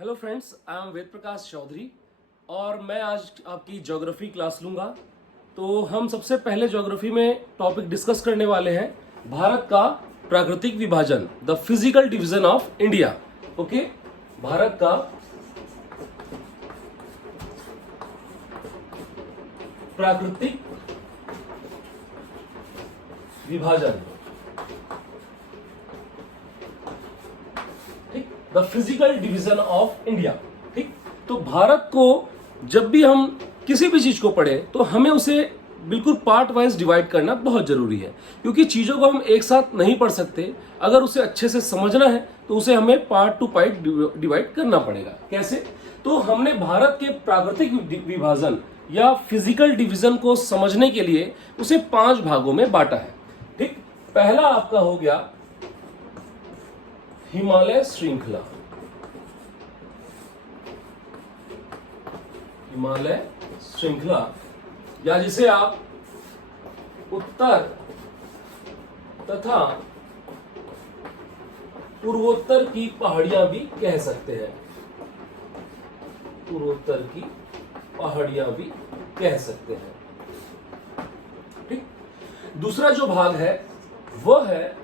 Hello friends, I am Ved Prakash Chaudhary और मैं आज आपकी ज्योग्राफी क्लास लूँगा। तो हम सबसे पहले ज्योग्राफी में टॉपिक डिस्कस करने वाले हैं भारत का प्राकृतिक विभाजन, the physical division of India. Okay, Bharat का प्राकृतिक विभाजन, the physical division of India. ठीक, तो भारत को जब भी हम किसी भी चीज को पढ़े तो हमें उसे बिल्कुल पार्ट वाइज डिवाइड करना बहुत जरूरी है, क्योंकि चीजों को हम एक साथ नहीं पढ़ सकते। अगर उसे अच्छे से समझना है तो उसे हमें पार्ट टू पार्ट डिवाइड करना पड़ेगा। कैसे? तो हमने भारत के प्राकृतिक विभाजन या फिजिकल डिवीजन को समझने के लिए उसे 5 भागों में बांटा है। ठीक, पहला आपका हो गया हिमालय श्रृंखला। हिमालय श्रृंखला, या जिसे आप उत्तर तथा पूर्वोत्तर की पहाड़ियां भी कह सकते हैं। पूर्वोत्तर की पहाड़ियां भी कह सकते हैं। ठीक, दूसरा जो भाग है वह है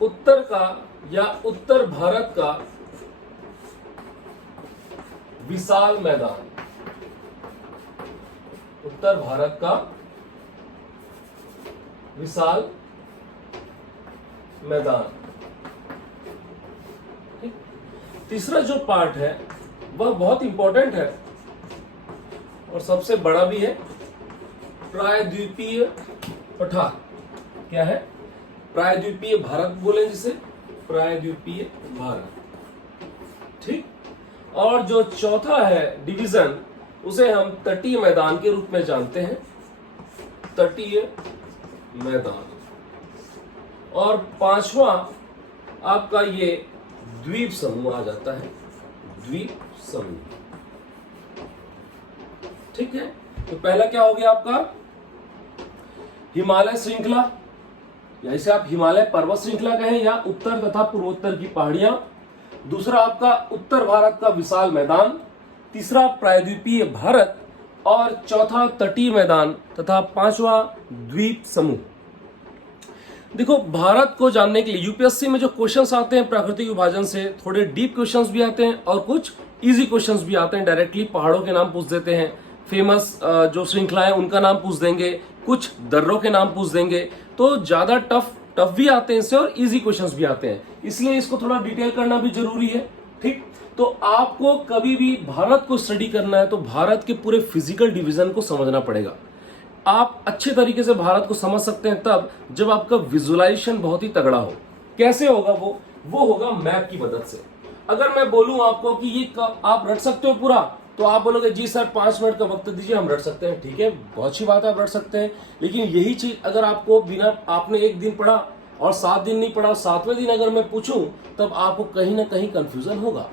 उत्तर का या उत्तर भारत का विशाल मैदान। उत्तर भारत का विशाल मैदान। ठीक, तीसरा जो पार्ट है वह बहुत इंपॉर्टेंट है और सबसे बड़ा भी है, प्रायद्वीपीय पठार। क्या है? प्रायद्वीपीय भारत बोले जिसे, प्रायद्वीपीय भारत। ठीक, और जो चौथा है डिवीजन, उसे हम तटीय मैदान के रूप में जानते हैं, तटीय मैदान। और पांचवा आपका ये द्वीप समूह आ जाता है, द्वीप समूह। ठीक है, तो पहला क्या हो गया आपका हिमालय श्रृंखला, या इसे आप हिमालय पर्वत श्रृंखला कहें या उत्तर तथा पूर्वोत्तर की पहाड़ियां। दूसरा आपका उत्तर भारत का विशाल मैदान। तीसरा प्रायद्वीपीय भारत, और चौथा तटीय मैदान तथा पांचवा द्वीप समूह। देखो, भारत को जानने के लिए यूपीएससी में जो क्वेश्चंस आते हैं प्राकृतिक विभाजन से, थोड़े डीप क्वेश्चंस भी आते हैं और कुछ इजी क्वेश्चंस भी आते हैं। डायरेक्टली पहाड़ों के नाम पूछ देते हैं, फेमस जो श्रृंखला है उनका नाम पूछ देंगे, कुछ दर्रों के नाम पूछ देंगे। तो ज्यादा टफ भी आते हैं इससे और इजी क्वेश्चंस भी आते हैं, इसलिए इसको थोड़ा डिटेल करना भी जरूरी है। ठीक, तो आपको कभी भी भारत को स्टडी करना है तो भारत के पूरे फिजिकल डिवीजन को समझना पड़ेगा। आप अच्छे तरीके से भारत को समझ सकते हैं तब जब आपका विजुअलाइजेशन बहुत ही तगड़ा हो। कैसे होगा वो होगा मैप की मदद से। अगर मैं बोलूं आपको कि ये आप रट सकते हो पूरा, तो आप बोलोगे जी सर 5 मिनट का वक्त दीजिए, हम रट सकते हैं। ठीक है, बहुत अच्छी बात है, आप रट सकते हैं। लेकिन यही चीज अगर आपको बिना आपने एक दिन पढ़ा और 7 दिन नहीं पढ़ा, 7वें दिन अगर मैं पूछूं तब आपको कहीं ना कहीं कंफ्यूजन होगा।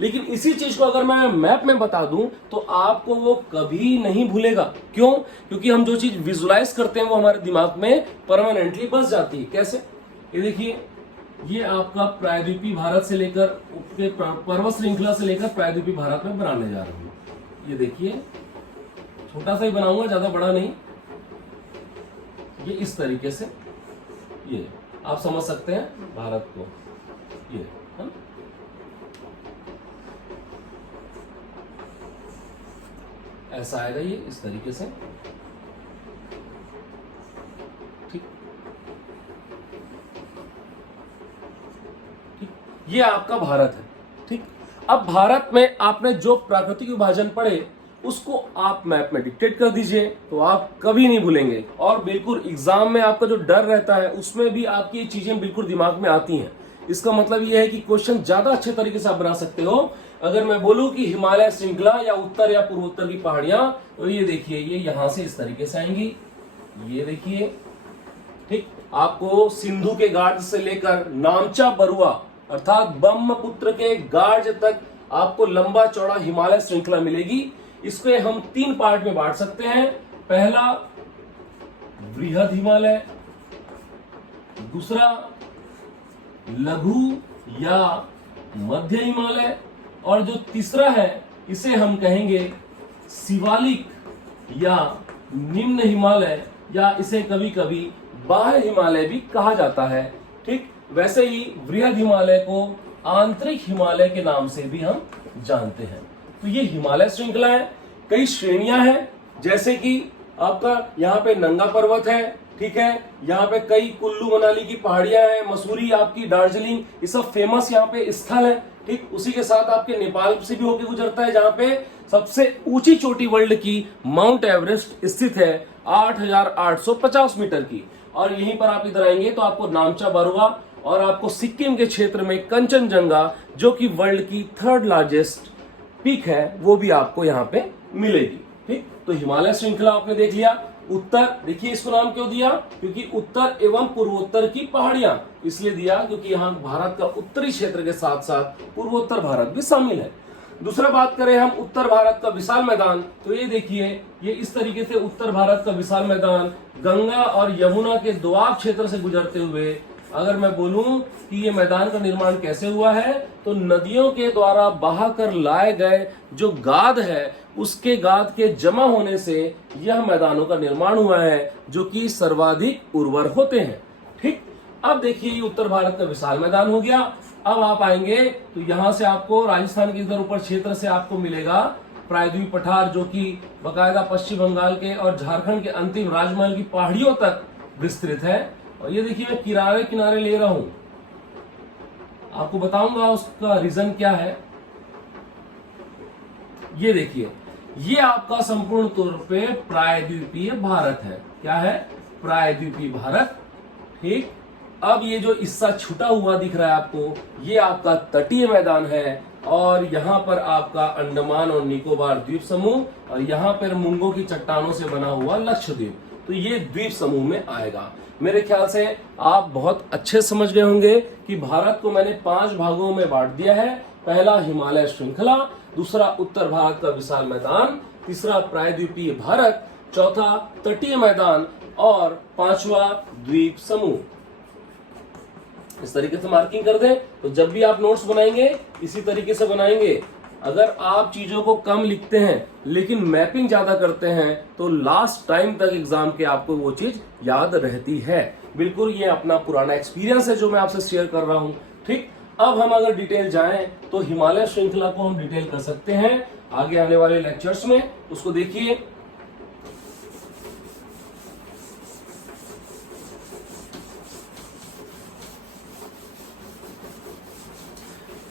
लेकिन इसी चीज को अगर मैं मैप में बता दूं तो आपको वो कभी नहीं भूलेगा। क्यों? क्योंकि हम जो चीज विजुलाइज करते हैं वो हमारे दिमाग में परमानेंटली बस जाती है। कैसे? ये देखिए, ये आपका प्रायद्वीपीय भारत से लेकर पर्वत श्रृंखला से लेकर प्रायद्वीपीय भारत में बनाने जा रहा हूं। ये देखिए, छोटा सा ही बनाऊंगा, ज्यादा बड़ा नहीं। ये इस तरीके से ये आप समझ सकते हैं भारत को। ये है? ऐसा आएगा ये इस तरीके से। ठीक, ये आपका भारत है। ठीक, अब भारत में आपने जो प्राकृतिक विभाजन पढ़े उसको आप मैप में डिक्टेट कर दीजिए, तो आप कभी नहीं भूलेंगे। और बिल्कुल एग्जाम में आपका जो डर रहता है उसमें भी आपकी ये चीजें बिल्कुल दिमाग में आती हैं। इसका मतलब ये है कि क्वेश्चन ज्यादा अच्छे तरीके से आप बना सकते हो। अगर मैं बोलूं कि हिमालय श्रृंखला या उत्तर या पूर्वोत्तर की पहाड़ियां, तो ये देखिए, ये यहां से इस तरीके से आएंगी। ये देखिए, ठीक, आपको सिंधु के गार्ज से लेकर नामचा बरुआ अर्थात ब्रह्मपुत्र के गार्ज तक आपको लंबा चौड़ा हिमालय श्रृंखला मिलेगी। इसको हम 3 पार्ट में बांट सकते हैं। पहला वृहद हिमालय, दूसरा लघु या मध्य हिमालय, और जो तीसरा है इसे हम कहेंगे शिवालिक या निम्न हिमालय, या इसे कभी कभी बाह्य हिमालय भी कहा जाता है। ठीक, वैसे ही वृहद हिमालय को आंतरिक हिमालय के नाम से भी हम जानते हैं। तो ये हिमालय श्रृंखला है, कई श्रेणियां हैं, जैसे कि आपका यहाँ पे नंगा पर्वत है, ठीक है, यहाँ पे कई कुल्लू मनाली की पहाड़ियां हैं, मसूरी, आपकी दार्जिलिंग, ये सब फेमस यहाँ पे स्थल है। ठीक, उसी के साथ आपके नेपाल से भी होके गुजरता है, जहाँ पे सबसे ऊंची चोटी वर्ल्ड की माउंट एवरेस्ट स्थित है 8,850 मीटर की। और यहीं पर आप इधर आएंगे तो आपको नामचा बरुआ और आपको सिक्किम के क्षेत्र में कंचनजंगा, जो कि वर्ल्ड की 3rd लार्जेस्ट पीक है, वो भी आपको यहाँ पे मिलेगी। ठीक, तो हिमालय श्रृंखला आपने देख लिया। उत्तर, देखिए इसको नाम क्यों दिया, क्योंकि उत्तर एवं पूर्वोत्तर की पहाड़ियां इसलिए दिया क्योंकि यहाँ भारत का उत्तरी क्षेत्र के साथ साथ पूर्वोत्तर भारत भी शामिल है। दूसरा बात करें हम उत्तर भारत का विशाल मैदान, तो ये देखिए, ये इस तरीके से उत्तर भारत का विशाल मैदान गंगा और यमुना के दोआब क्षेत्र से गुजरते हुए, अगर मैं बोलूं कि ये मैदान का निर्माण कैसे हुआ है, तो नदियों के द्वारा बहाकर लाए गए जो गाद है, उसके गाद के जमा होने से यह मैदानों का निर्माण हुआ है, जो कि सर्वाधिक उर्वर होते हैं। ठीक, अब देखिए ये उत्तर भारत का विशाल मैदान हो गया। अब आप आएंगे तो यहां से आपको राजस्थान के इधर ऊपर क्षेत्र से आपको मिलेगा प्रायद्वीप पठार, जो कि बकायदा पश्चिम बंगाल के और झारखंड के अंतिम राजमहल की पहाड़ियों तक विस्तृत है। और ये देखिए मैं किनारे किनारे ले रहा हूं, आपको बताऊंगा उसका रीजन क्या है। ये देखिए, ये आपका संपूर्ण तौर पे प्रायद्वीपीय भारत है। क्या है? प्रायद्वीपीय भारत। ठीक, अब ये जो हिस्सा छुटा हुआ दिख रहा है आपको, ये आपका तटीय मैदान है, और यहाँ पर आपका अंडमान और निकोबार द्वीप समूह, और यहाँ पर मुंगों की चट्टानों से बना हुआ लक्षद्वीप, तो ये द्वीप समूह में आएगा। मेरे ख्याल से आप बहुत अच्छे समझ गए होंगे कि भारत को मैंने 5 भागों में बांट दिया है। पहला हिमालय श्रृंखला, दूसरा उत्तर भारत का विशाल मैदान, तीसरा प्रायद्वीपीय भारत, चौथा तटीय मैदान, और 5वां द्वीप समूह। इस तरीके से मार्किंग कर दें, तो जब भी आप नोट्स बनाएंगे इसी तरीके से बनाएंगे। अगर आप चीजों को कम लिखते हैं लेकिन मैपिंग ज्यादा करते हैं, तो लास्ट टाइम तक एग्जाम के आपको वो चीज याद रहती है। बिल्कुल ये अपना पुराना एक्सपीरियंस है जो मैं आपसे शेयर कर रहा हूं। ठीक, अब हम अगर डिटेल जाएं तो हिमालय श्रृंखला को हम डिटेल कर सकते हैं आगे आने वाले लेक्चर्स में, उसको देखिए।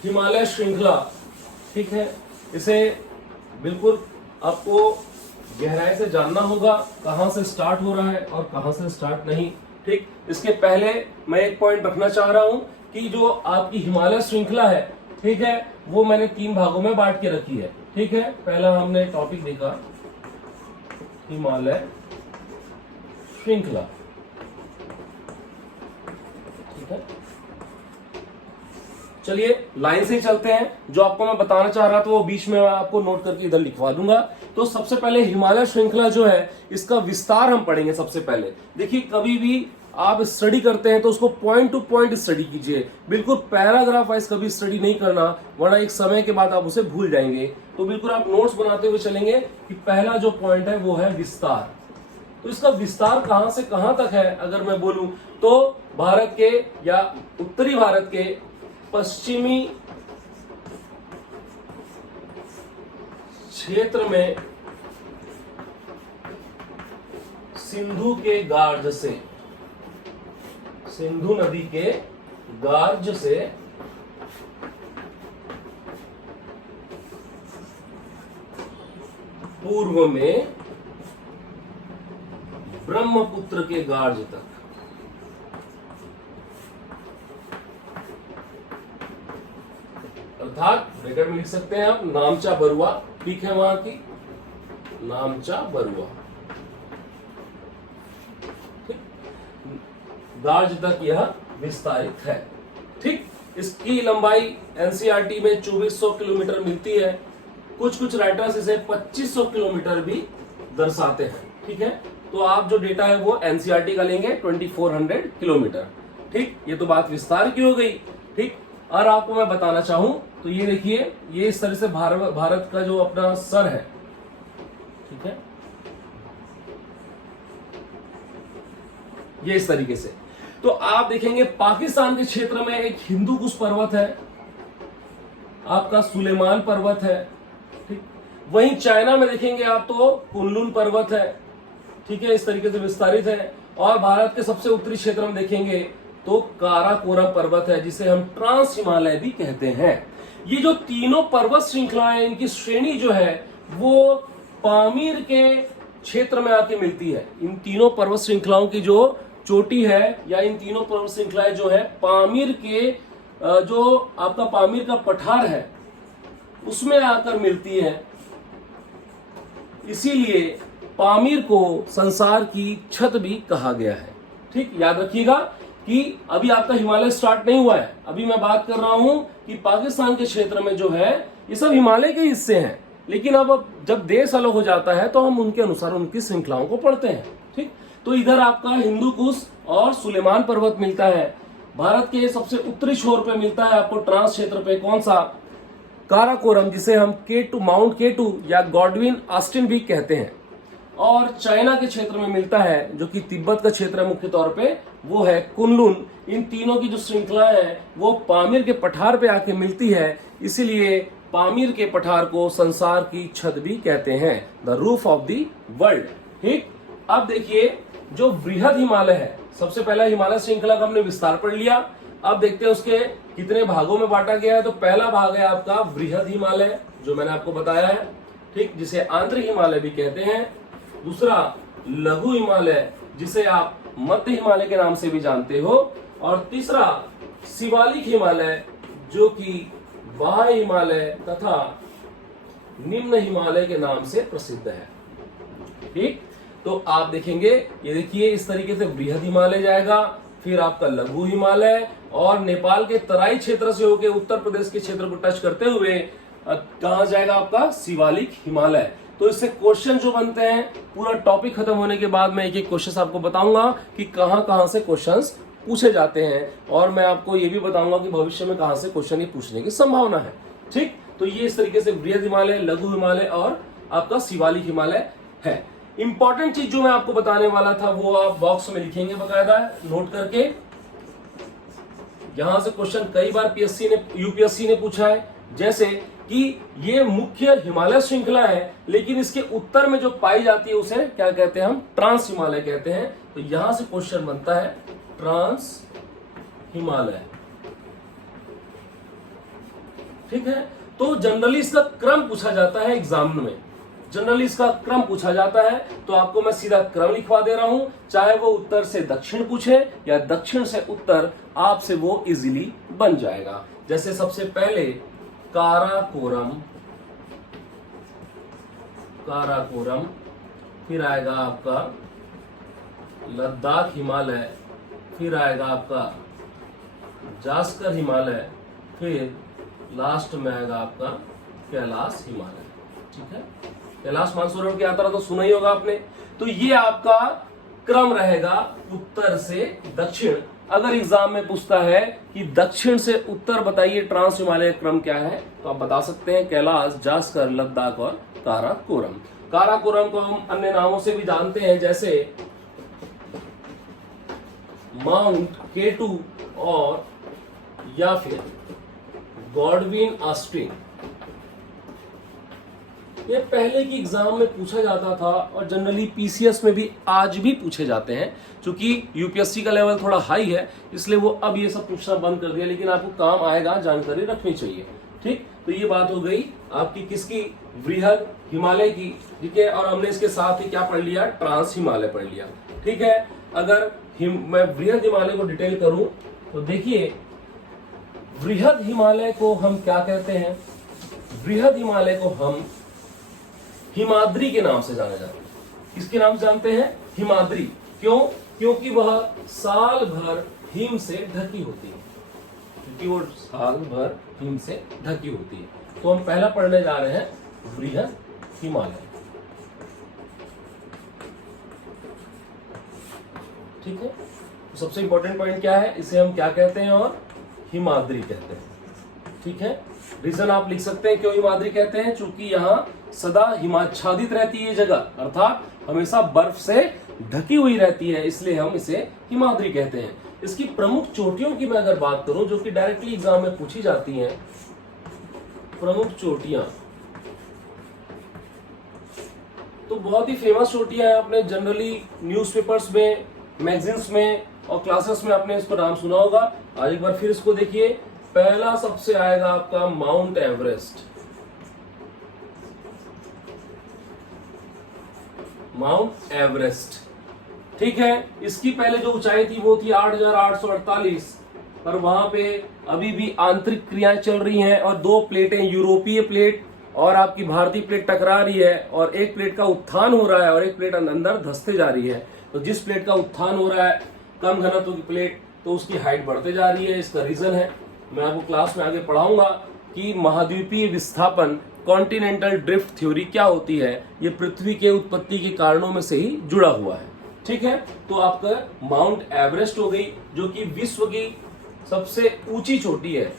हिमालय श्रृंखला, ठीक है, इसे बिल्कुल आपको गहराई से जानना होगा, कहां से स्टार्ट हो रहा है और कहां से स्टार्ट नहीं। ठीक, इसके पहले मैं एक पॉइंट रखना चाह रहा हूं कि जो आपकी हिमालय श्रृंखला है, ठीक है, वो मैंने 3 भागों में बांट के रखी है। ठीक है, पहला हमने टॉपिक देखा हिमालय श्रृंखला, ठीक है। चलिए लाइन से ही चलते हैं, जो आपको मैं बताना चाह रहा था वो बीच में मैं आपको नोट करके इधर लिखवा दूंगा। तो सबसे पहले हिमालय श्रृंखला जो है, इसका विस्तार हम पढ़ेंगे। सबसे पहले देखिए, कभी भी आप स्टडी करते हैं तो उसको पॉइंट टू पॉइंट स्टडी कीजिए, बिल्कुल पैराग्राफ वाइज कभी स्टडी नहीं करना, वरना एक समय के बाद आप उसे भूल जाएंगे। तो बिल्कुल आप नोट्स बनाते हुए चलेंगे कि पहला जो पॉइंट है वो है विस्तार। तो इसका विस्तार कहां से कहां तक है अगर मैं बोलूं, तो भारत के या उत्तरी भारत के पश्चिमी क्षेत्र में सिंधु के गार्ज से, सिंधु नदी के गार्ज से पूर्व में ब्रह्मपुत्र के गार्ज तक, अर्थात ब्रैकेट में लिख सकते हैं आप नामचा बरुआ, ठीक है, वहां की नामचा बरुआ, गार्ज तक यह विस्तारित है। ठीक, इसकी लंबाई एनसीईआरटी में 2400 किलोमीटर मिलती है, कुछ राइटर्स इसे 2500 किलोमीटर भी दर्शाते हैं। ठीक है, तो आप जो डेटा है वो एनसीईआरटी का लेंगे 2400 किलोमीटर। ठीक, ये तो बात विस्तार की हो गई। ठीक, और आपको मैं बताना चाहूं तो ये देखिए, ये इस तरह से भारत का जो अपना सर है, ठीक है, ये इस तरीके से। तो आप देखेंगे पाकिस्तान के क्षेत्र में एक हिंदू कुश पर्वत है, आपका सुलेमान पर्वत है, ठीक। वहीं चाइना में देखेंगे आप तो कुनलुन पर्वत है, ठीक है, इस तरीके से विस्तारित है। और भारत के सबसे उत्तरी क्षेत्र में देखेंगे तो काराकोरम पर्वत है, जिसे हम ट्रांस हिमालय भी कहते हैं। ये जो तीनों पर्वत श्रृंखलाएं, इनकी श्रेणी जो है वो पामीर के क्षेत्र में आके मिलती है। इन तीनों पर्वत श्रृंखलाओं की जो चोटी है, या इन तीनों पर्वत श्रृंखलाएं जो है पामीर के जो आपका पामीर का पठार है उसमें आकर मिलती है। इसीलिए पामीर को संसार की छत भी कहा गया है। ठीक, याद रखिएगा कि अभी आपका हिमालय स्टार्ट नहीं हुआ है। अभी मैं बात कर रहा हूं कि पाकिस्तान के क्षेत्र में जो है ये सब हिमालय के हिस्से हैं, लेकिन अब जब देश अलग हो जाता है तो हम उनके अनुसार उनकी श्रृंखलाओं को पढ़ते हैं। ठीक, तो इधर आपका हिंदू कुश और सुलेमान पर्वत मिलता है। भारत के सबसे उत्तरी छोर पे मिलता है आपको ट्रांस क्षेत्र पे कौन सा, काराकोरम, जिसे हम K2 माउंट K2 या गॉडविन ऑस्टिन भी कहते हैं। और चाइना के क्षेत्र में मिलता है, जो कि तिब्बत का क्षेत्र है मुख्य तौर पे, वो है कुनलुन। इन तीनों की जो श्रृंखला है वो पामीर के पठार पे आके मिलती है, इसीलिए पामीर के पठार को संसार की छत भी कहते हैं, the roof of the world. ठीक, अब देखिए जो वृहद हिमालय है, सबसे पहला हिमालय श्रृंखला का हमने विस्तार पढ़ लिया। अब देखते हैं उसके कितने भागों में बांटा गया है। तो पहला भाग है आपका वृहद हिमालय, जो मैंने आपको बताया है, ठीक, जिसे आंतरिक हिमालय भी कहते हैं। दूसरा लघु हिमालय, जिसे आप मध्य हिमालय के नाम से भी जानते हो। और तीसरा शिवालिक हिमालय, जो कि बाह्य हिमालय तथा निम्न हिमालय के नाम से प्रसिद्ध है। ठीक, तो आप देखेंगे, ये देखिए इस तरीके से वृहद हिमालय जाएगा, फिर आपका लघु हिमालय, और नेपाल के तराई क्षेत्र से होकर उत्तर प्रदेश के क्षेत्र को टच करते हुए कहां जाएगा आपका शिवालिक हिमालय। तो इससे क्वेश्चन जो बनते हैं, पूरा टॉपिक खत्म होने के बाद मैं एक एक क्वेश्चन आपको बताऊंगा कि कहां कहां से क्वेश्चंस पूछे जाते हैं, और मैं आपको ये भी बताऊंगा कि भविष्य में कहां से क्वेश्चन ये पूछने की संभावना है। ठीक, तो ये इस तरीके से वृहद हिमालय, लघु हिमालय और आपका शिवालिक हिमालय है। इंपॉर्टेंट चीज जो मैं आपको बताने वाला था वो आप बॉक्स में लिखेंगे बकायदा नोट करके। यहां से क्वेश्चन कई बार यूपीएससी ने पूछा है, जैसे कि ये मुख्य हिमालय श्रृंखला है, लेकिन इसके उत्तर में जो पाई जाती है उसे क्या कहते हैं, हम ट्रांस हिमालय कहते हैं। तो यहां से क्वेश्चन बनता है ट्रांस हिमालय। ठीक है, तो जनरली इसका क्रम पूछा जाता है एग्जाम में, जनरली इसका क्रम पूछा जाता है। तो आपको मैं सीधा क्रम लिखवा दे रहा हूं, चाहे वो उत्तर से दक्षिण पूछे या दक्षिण से उत्तर, आपसे वो इजीली बन जाएगा। जैसे सबसे पहले काराकोरम, काराकोरम, फिर आएगा आपका लद्दाख हिमालय, फिर आएगा आपका जास्कर हिमालय, फिर लास्ट में आएगा आपका कैलाश हिमालय। ठीक है, कैलाश मानसरोवर की यात्रा तो सुना ही होगा आपने। तो ये आपका क्रम रहेगा उत्तर से दक्षिण। अगर एग्जाम में पूछता है कि दक्षिण से उत्तर बताइए ट्रांस हिमालय क्रम क्या है, तो आप बता सकते हैं कैलाश, जास्कर, लद्दाख और काराकोरम। काराकोरम को हम अन्य नामों से भी जानते हैं, जैसे माउंट K2 और या फिर गॉडविन ऑस्टिन। ये पहले की एग्जाम में पूछा जाता था और जनरली पीसीएस में भी आज भी पूछे जाते हैं। क्योंकि यूपीएससी का लेवल थोड़ा हाई है, इसलिए वो अब ये सब पूछना बंद कर दिया, लेकिन आपको काम आएगा, जानकारी रखनी चाहिए। ठीक, तो ये बात हो गई आपकी किसकी, वृहद हिमालय की। ठीक है, और हमने इसके साथ ही क्या पढ़ लिया, ट्रांस हिमालय पढ़ लिया। ठीक है, अगर मैं वृहद हिमालय को डिटेल करूं तो देखिए, वृहद हिमालय को हम क्या कहते हैं, वृहद हिमालय को हम हिमाद्री के नाम से जाना जाता है। किसके नाम से जानते हैं, हिमाद्री। क्यों, क्योंकि वह साल भर हिम से ढकी होती है, क्योंकि वो साल भर हिम से ढकी होती है। तो हम पहला पढ़ने जा रहे हैं वृहद हिमालय। ठीक है, तो सबसे इंपॉर्टेंट पॉइंट क्या है, इसे हम क्या कहते हैं, और हिमाद्री कहते हैं। ठीक है। रीजन आप लिख सकते हैं क्यों हिमाद्री कहते हैं, चूंकि यहाँ सदा हिमाच्छादित रहती है ये जगह, अर्थात हमेशा बर्फ से ढकी हुई रहती है, इसलिए हम इसे हिमाद्री कहते हैं। इसकी प्रमुख चोटियों की मैं अगर बात करूं जो कि डायरेक्टली एग्जाम में पूछी जाती हैं, प्रमुख चोटियां तो बहुत ही फेमस चोटियां हैं, आपने जनरली न्यूज़पेपर्स में, मैगजीन्स में और क्लासेस में आपने इसको नाम सुना होगा। आज एक बार फिर इसको देखिए। पहला सबसे आएगा आपका माउंट एवरेस्ट, माउंट एवरेस्ट, ठीक है। इसकी पहले जो ऊंचाई थी वो थी 8,848, पर वहां पे अभी भी आंतरिक क्रियाएं चल रही हैं और दो प्लेटें, यूरोपीय प्लेट और आपकी भारतीय प्लेट टकरा रही है और एक प्लेट का उत्थान हो रहा है और एक प्लेट अंदर धंसते जा रही है। तो जिस प्लेट का उत्थान हो रहा है, कम घनत्व की प्लेट, तो उसकी हाइट बढ़ते जा रही है। इसका रीजन है, मैं आपको क्लास में आगे पढ़ाऊंगा कि महाद्वीपीय विस्थापन, कॉन्टिनेंटल ड्रिफ्ट थ्योरी क्या होती है। ये पृथ्वी के उत्पत्ति के कारणों में से ही जुड़ा हुआ है, ठीक है। तो आपका माउंट एवरेस्ट हो गई जो कि विश्व की सबसे ऊंची चोटी है,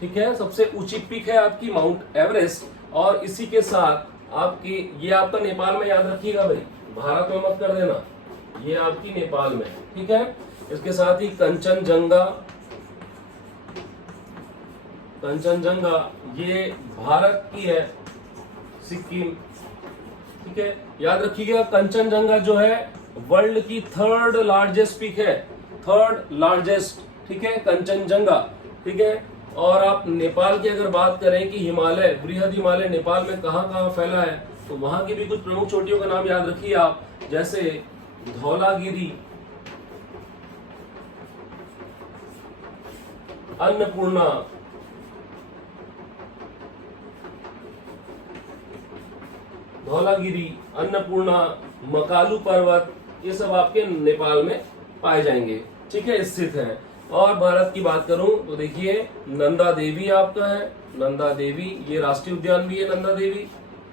ठीक है, सबसे ऊंची पीक है आपकी माउंट एवरेस्ट। और इसी के साथ आपकी, ये आपका नेपाल में, याद रखिएगा भाई, भारत में मत कर देना, ये आपकी नेपाल में, ठीक है। इसके साथ ही कंचनजंगा, कंचनजंगा ये भारत की है, सिक्किम, ठीक है। याद रखिएगा कंचनजंगा जो है वर्ल्ड की थर्ड लार्जेस्ट पीक है, थर्ड लार्जेस्ट, ठीक है, कंचनजंगा, ठीक है। और आप नेपाल की अगर बात करें कि हिमालय, बृहद हिमालय नेपाल में कहाँ कहाँ फैला है, तो वहां की भी कुछ प्रमुख चोटियों का नाम याद रखिए आप, जैसे धौलागिरी, अन्नपूर्णा, धौलागिरी, अन्नपूर्णा, मकालू पर्वत, ये सब आपके नेपाल में पाए जाएंगे, ठीक है, स्थित है। और भारत की बात करूं तो देखिए नंदा देवी आपका है, नंदा देवी, ये राष्ट्रीय उद्यान भी है नंदा देवी,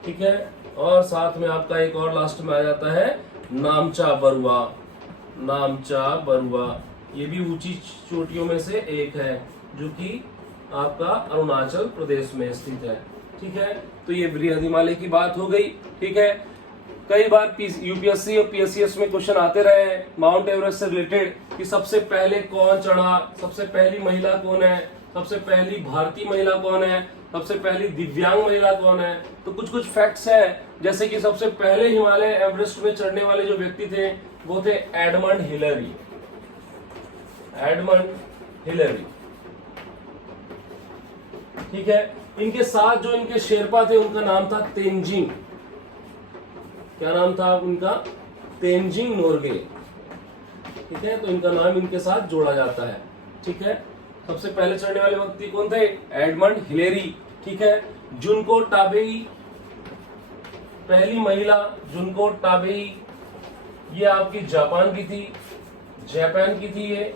ठीक है। और साथ में आपका एक और लास्ट में आ जाता है नामचा बरुआ, नामचा बरुआ, ये भी ऊंची चोटियों में से एक है जो कि आपका अरुणाचल प्रदेश में स्थित है, ठीक है। तो ये बृहद हिमालय की बात हो गई, ठीक है। कई बार यूपीएससी और पीएससीएस में क्वेश्चन आते रहे हैं माउंट एवरेस्ट से रिलेटेड कि सबसे पहले कौन चढ़ा, सबसे पहली महिला कौन है, सबसे पहली भारतीय महिला कौन है, सबसे पहली दिव्यांग महिला कौन है। तो कुछ कुछ फैक्ट्स हैं, जैसे कि सबसे पहले हिमालय एवरेस्ट में चढ़ने वाले जो व्यक्ति थे वो थे एडमंड हिलरी, एडमंड हिलरी, ठीक है। इनके साथ जो इनके शेरपा थे उनका नाम था तेंजिंग, क्या नाम था उनका, तेंजिंग नोर्गे, ठीक है। तो इनका नाम इनके साथ जोड़ा जाता है, ठीक है। सबसे पहले चढ़ने वाले व्यक्ति कौन थे, एडमंड हिलेरी, ठीक है। जुनको टाबेई, पहली महिला जुनको टाबेई, ये आपकी जापान की थी, जापान की थी ये।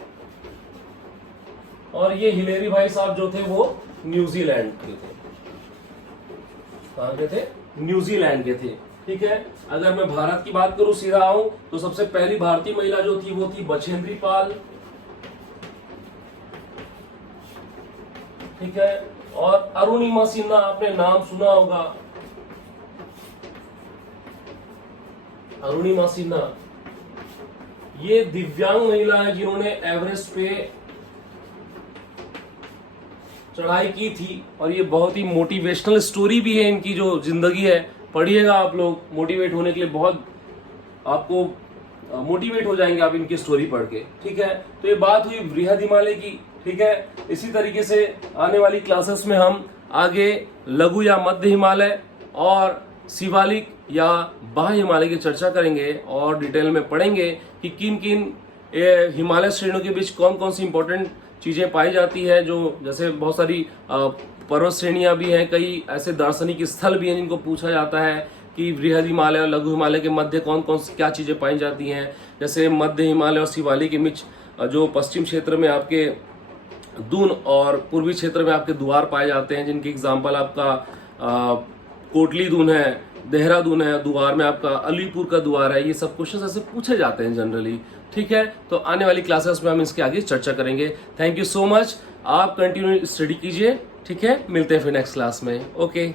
और ये हिलेरी भाई साहब जो थे वो न्यूजीलैंड के थे, कहां के थे, न्यूजीलैंड के थे, ठीक है। अगर मैं भारत की बात करूं, सीधा आऊं तो सबसे पहली भारतीय महिला जो थी वो थी बछेंद्री पाल, ठीक है। और अरुणिमा सिन्हा, आपने नाम सुना होगा, अरुणिमा सिन्हा, ये दिव्यांग महिला है जिन्होंने एवरेस्ट पे चढ़ाई की थी। और ये बहुत ही मोटिवेशनल स्टोरी भी है इनकी, जो जिंदगी है, पढ़िएगा आप लोग, मोटिवेट होने के लिए बहुत आपको मोटिवेट हो जाएंगे आप इनकी स्टोरी पढ़ के, ठीक है। तो ये बात हुई बृहद हिमालय की, ठीक है। इसी तरीके से आने वाली क्लासेस में हम आगे लघु या मध्य हिमालय और शिवालिक या बाह्य हिमालय की चर्चा करेंगे और डिटेल में पढ़ेंगे कि किन किन हिमालय श्रेणियों के बीच कौन कौन सी इंपॉर्टेंट चीजें पाई जाती है। जो जैसे बहुत सारी पर्वत श्रेणियां भी हैं, कई ऐसे दार्शनिक स्थल भी हैं जिनको पूछा जाता है कि बृहद हिमालय और लघु हिमालय के मध्य कौन कौन क्या चीजें पाई जाती हैं। जैसे मध्य हिमालय और शिवालिक के बीच जो पश्चिम क्षेत्र में आपके दून और पूर्वी क्षेत्र में आपके द्वार पाए जाते हैं, जिनके एग्जाम्पल आपका कोटली दून है, देहरादून है, द्वार में आपका अलीपुर का द्वार है। ये सब क्वेश्चन ऐसे पूछे जाते हैं जनरली, ठीक है। तो आने वाली क्लासेस में हम इसके आगे चर्चा करेंगे। थैंक यू सो मच, आप कंटिन्यू स्टडी कीजिए। ठीक है, मिलते हैं फिर नेक्स्ट क्लास में। ओके।